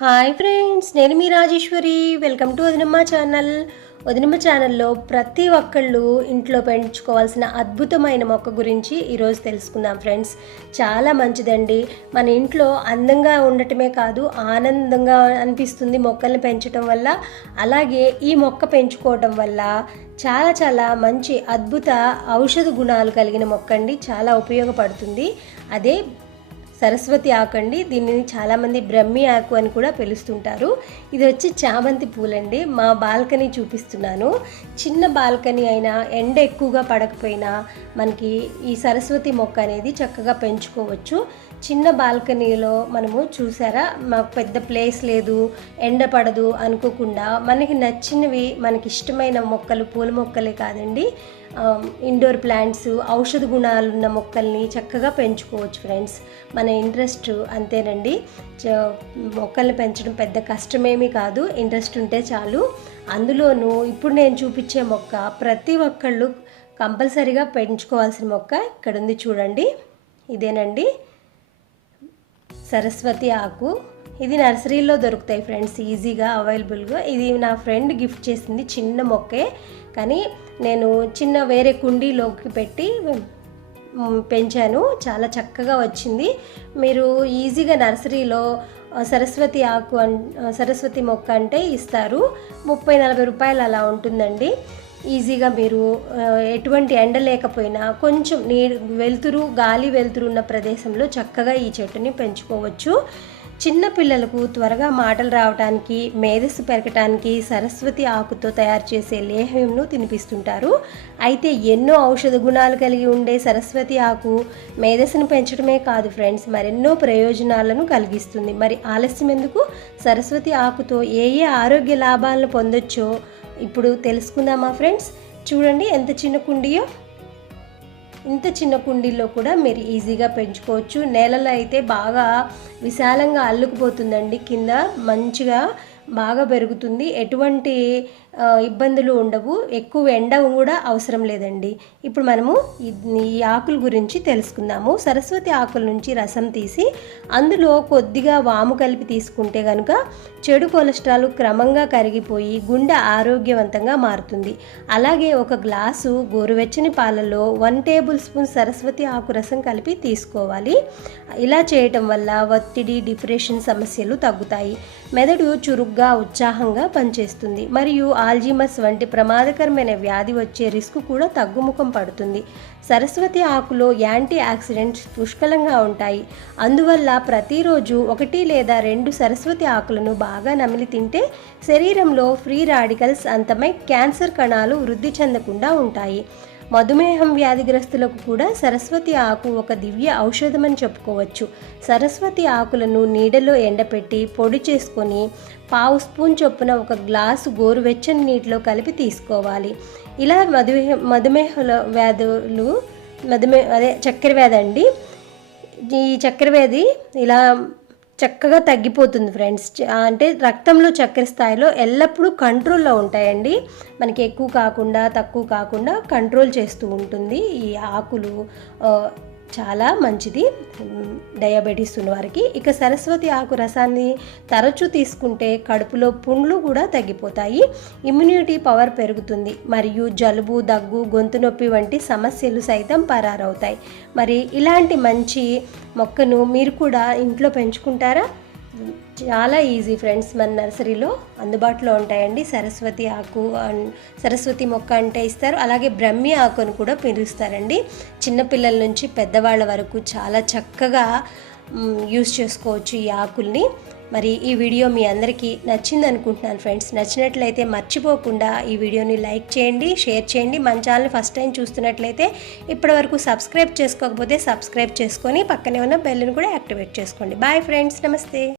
Hi friends, నేను మీ Rajeshwari. Welcome to Vadinamma channel. Vadinamma ఛానల్లో ప్రతి ఒక్కళ్ళు ఇంట్లో పెంచుకోవాల్సిన అద్భుతమైన మొక్క గురించి ఈరోజు తెలుసుకుందాం ఫ్రెండ్స్. చాలా మంచిదండి. మన ఇంట్లో అందంగా ఉండటమే కాదు, ఆనందంగా అనిపిస్తుంది మొక్కల్ని పెంచడం వల్ల. అలాగే ఈ మొక్క పెంచుకోవటం వల్ల చాలా చాలా మంచి అద్భుత ఔషధ గుణాలు కలిగిన మొక్క అండి. చాలా ఉపయోగపడుతుంది. అదే సరస్వతి ఆకు అండి. దీనిని చాలామంది బ్రహ్మి ఆకు అని కూడా పిలుస్తుంటారు. ఇది వచ్చి చామంతి పూలండి. మా బాల్కనీ చూపిస్తున్నాను. చిన్న బాల్కనీ అయినా, ఎండ ఎక్కువగా పడకపోయినా మనకి ఈ సరస్వతి మొక్క అనేది చక్కగా పెంచుకోవచ్చు. చిన్న బాల్కనీలో మనము చూసారా, మాకు పెద్ద ప్లేస్ లేదు, ఎండ పడదు అనుకోకుండా మనకి నచ్చినవి, మనకి ఇష్టమైన మొక్కలు, పూల మొక్కలే కాదండి, ఇండోర్ ప్లాంట్స్, ఔషధ గుణాలు ఉన్న మొక్కల్ని చక్కగా పెంచుకోవచ్చు ఫ్రెండ్స్. మన ఇంట్రెస్ట్ అంతేనండి. మొక్కల్ని పెంచడం పెద్ద కష్టమేమీ కాదు, ఇంట్రెస్ట్ ఉంటే చాలు. అందులోనూ ఇప్పుడు నేను చూపించే మొక్క ప్రతి ఒక్కళ్ళు కంపల్సరీగా పెంచుకోవాల్సిన మొక్క ఇక్కడ ఉంది చూడండి. ఇదేనండి సరస్వతి ఆకు. ఇది నర్సరీలో దొరుకుతాయి ఫ్రెండ్స్, ఈజీగా అవైలబుల్గా. ఇది నా ఫ్రెండ్ గిఫ్ట్ చేసింది, చిన్న మొక్కే, కానీ నేను చిన్న వేరే కుండీలోకి పెట్టి పెంచాను. చాలా చక్కగా వచ్చింది. మీరు ఈజీగా నర్సరీలో సరస్వతి ఆకు సరస్వతి మొక్క అంటే ఇస్తారు. 30-40 రూపాయలు అలా ఉంటుందండి. ఈజీగా మీరు ఎటువంటి ఎండ లేకపోయినా కొంచెం వెలుతురు, గాలి వెలుతురు ఉన్న ప్రదేశంలో చక్కగా ఈ చెట్టుని పెంచుకోవచ్చు. చిన్న పిల్లలకు త్వరగా మాటలు రావడానికి, మేధస్సు పెరగటానికి సరస్వతి ఆకుతో తయారు చేసే లేహ్యంను తినిపిస్తుంటారు. అయితే ఎన్నో ఔషధ గుణాలు కలిగి ఉండే సరస్వతి ఆకు మేధస్సును పెంచడమే కాదు ఫ్రెండ్స్, మరెన్నో ప్రయోజనాలను కలిగిస్తుంది. మరి ఆలస్యం ఎందుకు? సరస్వతి ఆకుతో ఏ ఆరోగ్య లాభాలను పొందొచ్చో ఇప్పుడు తెలుసుకుందామా ఫ్రెండ్స్. చూడండి ఎంత చిన్న కుండీయో. ఇంత చిన్న కుండీలో కూడా మీరు ఈజీగా పెంచుకోవచ్చు. నేలలో అయితే బాగా విశాలంగా అల్లుకుపోతుందండి, కింద మంచిగా బాగా పెరుగుతుంది. ఎటువంటి ఇబ్బందులు ఉండవు, ఎక్కువ ఎండ కూడా అవసరం లేదండి. ఇప్పుడు మనము ఈ ఆకుల గురించి తెలుసుకుందాము. సరస్వతి ఆకుల నుంచి రసం తీసి అందులో కొద్దిగా వాము కలిపి తీసుకుంటే కనుక చెడు కొలెస్ట్రాల్ క్రమంగా కరిగిపోయి గుండె ఆరోగ్యవంతంగా మారుతుంది. అలాగే ఒక గ్లాసు గోరువెచ్చని పాలలో 1 టేబుల్ స్పూన్ సరస్వతి ఆకు రసం కలిపి తీసుకోవాలి. ఇలా చేయటం వల్ల ఒత్తిడి, డిప్రెషన్ సమస్యలు తగ్గుతాయి. మెదడు చురుగ్గా, ఉత్సాహంగా పనిచేస్తుంది. మరియు ఆల్జీమర్స్ వంటి ప్రమాదకరమైన వ్యాధి వచ్చే రిస్క్ కూడా తగ్గుముఖం పడుతుంది. సరస్వతి ఆకులో యాంటీ ఆక్సిడెంట్స్ పుష్కలంగా ఉంటాయి. అందువల్ల ప్రతిరోజు 1 లేదా 2 సరస్వతి ఆకులను బాగా నమిలి తింటే శరీరంలో ఫ్రీ రాడికల్స్ అంతమై క్యాన్సర్ కణాలు వృద్ధి చెందకుండా ఉంటాయి. మధుమేహం వ్యాధిగ్రస్తులకు కూడా సరస్వతి ఆకు ఒక దివ్య ఔషధమని చెప్పుకోవచ్చు. సరస్వతి ఆకులను నీడలో ఎండపెట్టి పొడి చేసుకొని 1/2 స్పూన్ చొప్పున ఒక గ్లాసు గోరువెచ్చని నీటిలో కలిపి తీసుకోవాలి. ఇలా చక్కెర వ్యాధి అండి. ఈ చక్కెర వ్యాధి ఇలా చక్కగా తగ్గిపోతుంది ఫ్రెండ్స్. అంటే రక్తంలో చక్కెర స్థాయిలో ఎల్లప్పుడూ కంట్రోల్లో ఉంటాయండి. మనకి ఎక్కువ కాకుండా, తక్కువ కాకుండా కంట్రోల్ చేస్తూ ఉంటుంది. ఈ ఆకులు చాలా మంచిది డయాబెటీస్ ఉన్నవారికి. ఇక సరస్వతి ఆకు రసాన్ని తరచూ తీసుకుంటే కడుపులో పుండ్లు కూడా తగ్గిపోతాయి, ఇమ్యూనిటీ పవర్ పెరుగుతుంది, మరియు జలుబు, దగ్గు, గొంతు నొప్పి వంటి సమస్యలు సైతం పరారవుతాయి. మరి ఇలాంటి మంచి మొక్కను మీరు కూడా ఇంట్లో పెంచుకుంటారా? చాలా ఈజీ ఫ్రెండ్స్. మన నర్సరీలో అందుబాటులో ఉంటాయండి. సరస్వతి ఆకు, సరస్వతి మొక్క అంటే ఇస్తారు. అలాగే బ్రహ్మి ఆకును కూడా పిలుస్తారండి. చిన్నపిల్లల నుంచి పెద్దవాళ్ళ వరకు చాలా చక్కగా యూస్ చేసుకోవచ్చు ఈ ఆకుల్ని. మరి ఈ వీడియో మీ అందరికీ నచ్చింది అనుకుంటున్నాను ఫ్రెండ్స్. నచ్చినట్లయితే మర్చిపోకుండా ఈ వీడియోని లైక్ చేయండి, షేర్ చేయండి. మన ఛానల్ ఫస్ట్ టైం చూస్తున్నట్లయితే ఇప్పటివరకు సబ్స్క్రైబ్ చేసుకోకపోతే సబ్స్క్రైబ్ చేసుకొని పక్కనే ఉన్న బెల్ని కూడా యాక్టివేట్ చేసుకోండి. బాయ్ ఫ్రెండ్స్, నమస్తే.